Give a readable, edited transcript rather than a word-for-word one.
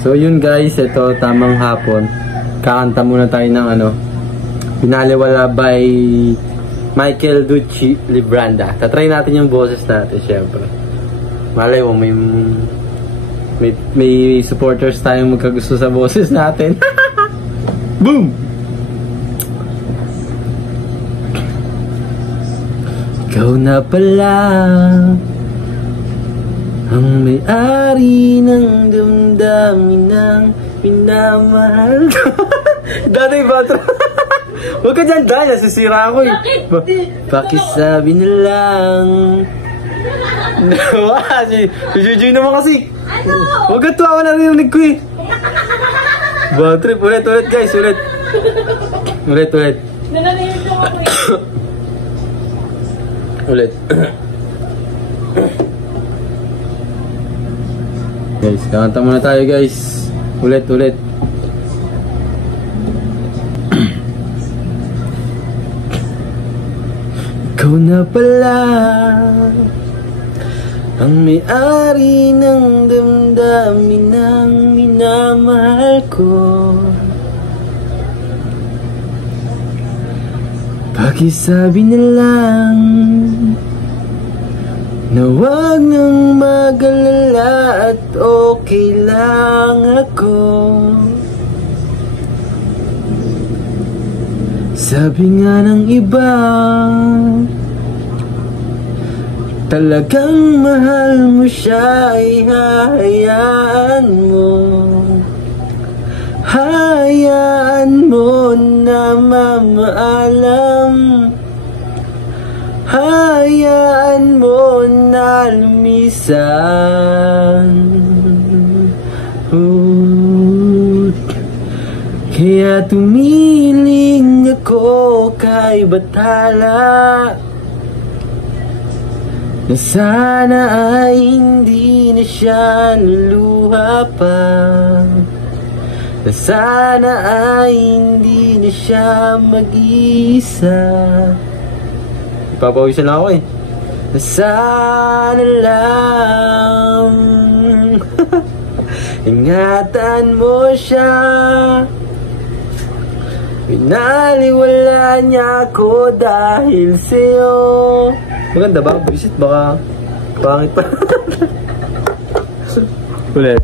So yun guys, ito tamang hapon. Kakanta muna tayo ng Pinaliwala by Michael Ducci Libranda. Tatry natin yung boses natin, syempre. Malay mo, may supporters tayong magkagusto sa boses natin. Boom! Ikaw na pala ang may-ari ng damdamin ng minamahal ko. Dati ba? Huwag ka dyan, dahil nasisira ako eh. Bakit sabi na lang? Si Jujuy naman kasi. Huwag ka tuwa, narinig ko eh. Bad trip, ulit guys, ulit. Nananinig ko ako eh. Ulit. Guys, kakanta muna tayo guys. Ulit. Ikaw na pala ang may-ari ng damdamin ng minamahal ko. Pakisabi na lang na wag nang mag-alala at okay lang ako. Sabi nga ng iba, talagang mahal mo siya, ay hayaan mo. Hayaan mo na mamaalam. Hayaan mo na lumisan. Kaya tumiling ako kay batala, na sana ay hindi na siya luluha pa, na sana ay hindi na siya mag-isa. Papawisan lang ako eh. Na sana lang ingatan mo siya. Pinaliwala niya ako dahil sa'yo. Maganda ba? Visit baka pangit pa. Ulit.